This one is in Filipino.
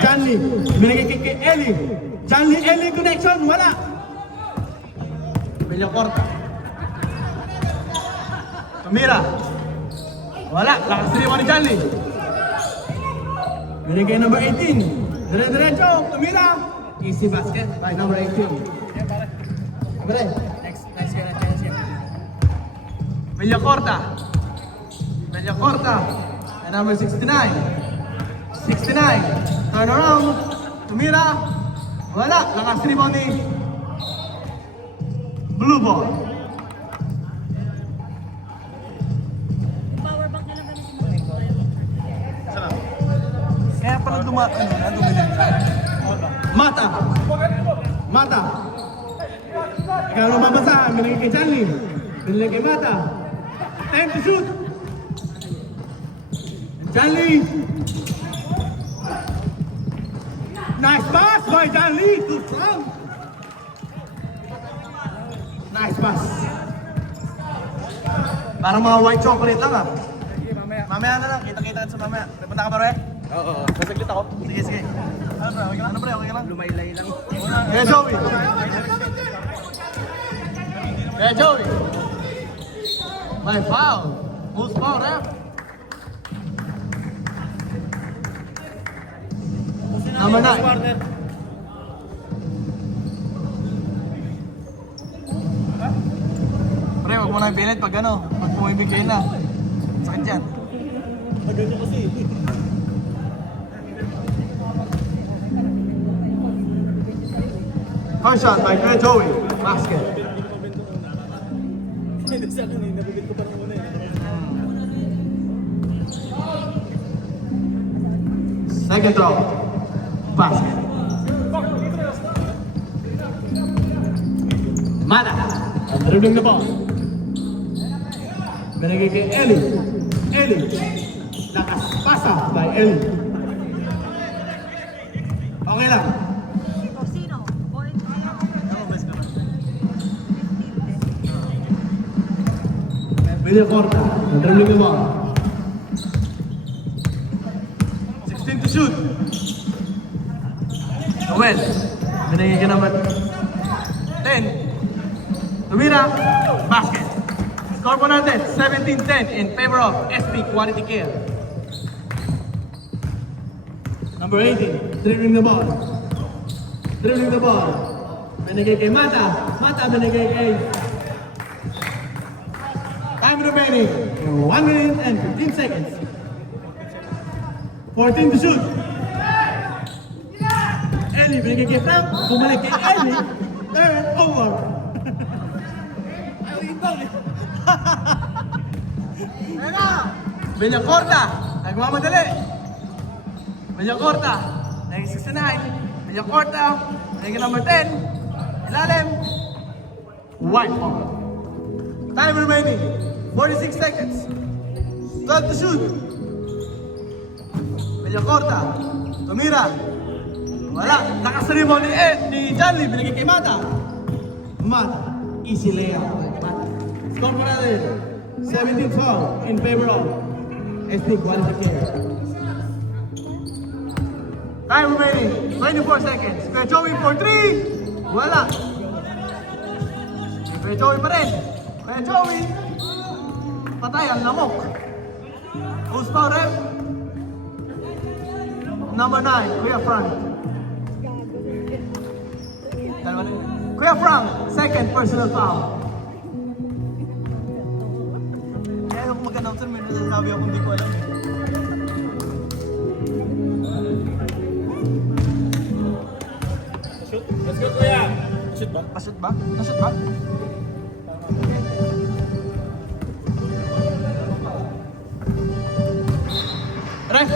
Janly, binigay kay Eli. Janly, Eli connection, wala. Villacorta. Tumira. Wala, lakas rin ni Janly. Binigay number 18. Dire-diretso, tumira. Easy basket by number 18. Next ka na chance yan. Villacorta. And number 69. 69. Turn around. Tumira. Wala. Lakas rebound ni Blue Ball. Power bank na naman si Mike. Kaya pala dumilim ka. Mata. Ikaw na mabasa. Binigay kay Janly. Binigay kay Mata. Time to shoot. Janly. Nice pass by Janly. Good strong. Nice pass. Parang mga white chocolate lang ah. Sige, mamaya. Mamaya na lang. Kita-kita sa mamaya. Punta ka ba rin? Oo. Masaglit ako. Sige. Ano pre? Okay lang? Lumaylay lang. Kaya Joey. May foul. Who's foul, ref? Number 9. Pre, wag mo na ipilit pag ano. Pag pumibigay na. Sakit yan. Maganda kasi. First shot by Kuya Joey. Basket. Sa akin eh, nabibit ko pa ng una eh. Second throw. Basket. Mata. Ang dribbling na ball. Binigay kay Eli. Lakas pasa by Eli. Okay lang. Sino? Point. Villacorta. Ang dribbling na ball. 16 to shoot. Noel. Binigay ka naman. 10. Tumira. Basket. Score po natin. 17-10 in favor of SP Quality Care. Number 18. Dribbling the ball. Binigay kay Mata. Binigay kay... Time remaining. 1 minute and 15 seconds. 14 to shoot. Eli, binigay kay Frank. Bumalik kay Eli. Turn over. Villacorta. Nagmamadali. Villacorta. 69. Villacorta. Binigay number 10. Ilalim. White ball. Time remaining. 46 seconds. 12 to shoot. Villacorta. Tumira. Wala. Nakasarimo ni Janly. Binigay kay Mata. Easy layup. Mata. Score po natin. 17-12 in favor of SP Quality Care. Time remaining. 24 seconds. Kuya Joey for 3. Wala. Kuya Joey pa rin. Kuya Joey. Patay ang lamok. Who's foul, ref? Number 9, Kuya Frank. Kuya Frank, second personal foul. Kaya ako mag-announcer, may nasasabi ako hindi ko alam. Let's go, kuya! Shoot ba? Pasot ba? Nasot ba? Ref!